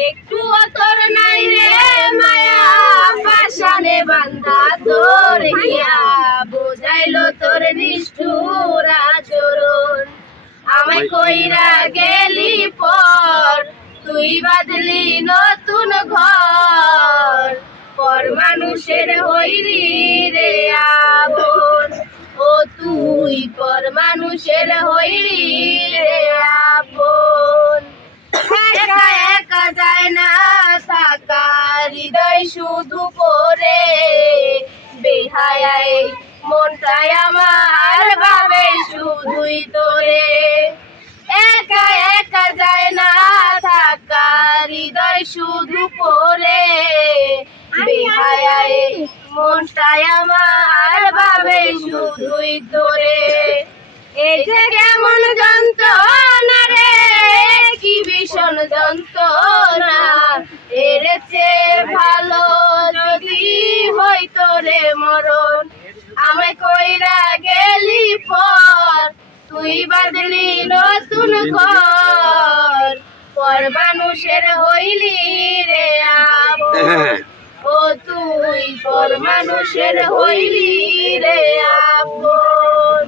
একটুও তোর নাই রে মায়া পাশানে বান্ধা তোর হিয়া বোঝাইলো তোর নিষ্ঠুর আচরণ আমায় কইরা গেলি পর তুই বাঁধলি নতুন ঘর পর মানুষের হইলি রে আপন ও তুই পর মানুষের হইলি রে আপন একা একা যায় না থাকা হৃদয় শুধু পরে বেহায়ায় মনটাই আমার ভাবে শুধুই তোরে একা একা যায় না থাকা হৃদয় শুধু পরে বেহায়ায় মনটাই আমার ভাবে শুধুই তোরে এই যে কেমন যন্ত্রণা রে কি ভীষণ যন্ত্রণা এর চেয়ে ভালো যদি হইতো রে মরণ আমায় কইরা গেলি পর তুই বাঁধলি নতুন ঘর পর মানুষের হইলি রে আপন ও তুই পর মানুষের হইলি রে আপন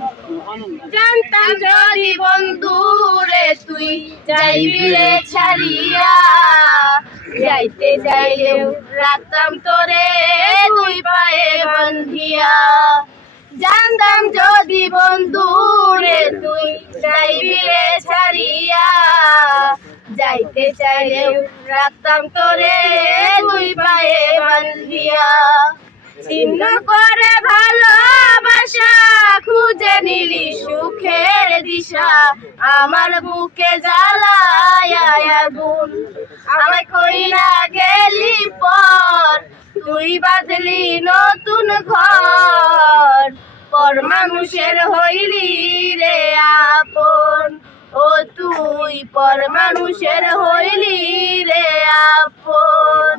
জানতাম যদি বন্ধু রে তুই যাইবি রে ছাড়িয়া যাইতে চাইলেও রাখতাম তোরে দুই পায়ে বান্ধিয়া জানতাম যদি বন্ধু রে তুই যাইবি রে ছাড়িয়া যাইতে চাইলেও রাখতাম তোরে দুই পায়ে বান্ধিয়া ছিন্ন করে ভালোবাসা খুঁজে নিলি সুখের দিশা আমার বুকে জ্বালায় আগুন আমায় কইরা গেলি পর তুই বাঁধলি নতুন ঘর পর মানুষের হইলি রে আপন ও তুই পর মানুষের হইলি রে আপন।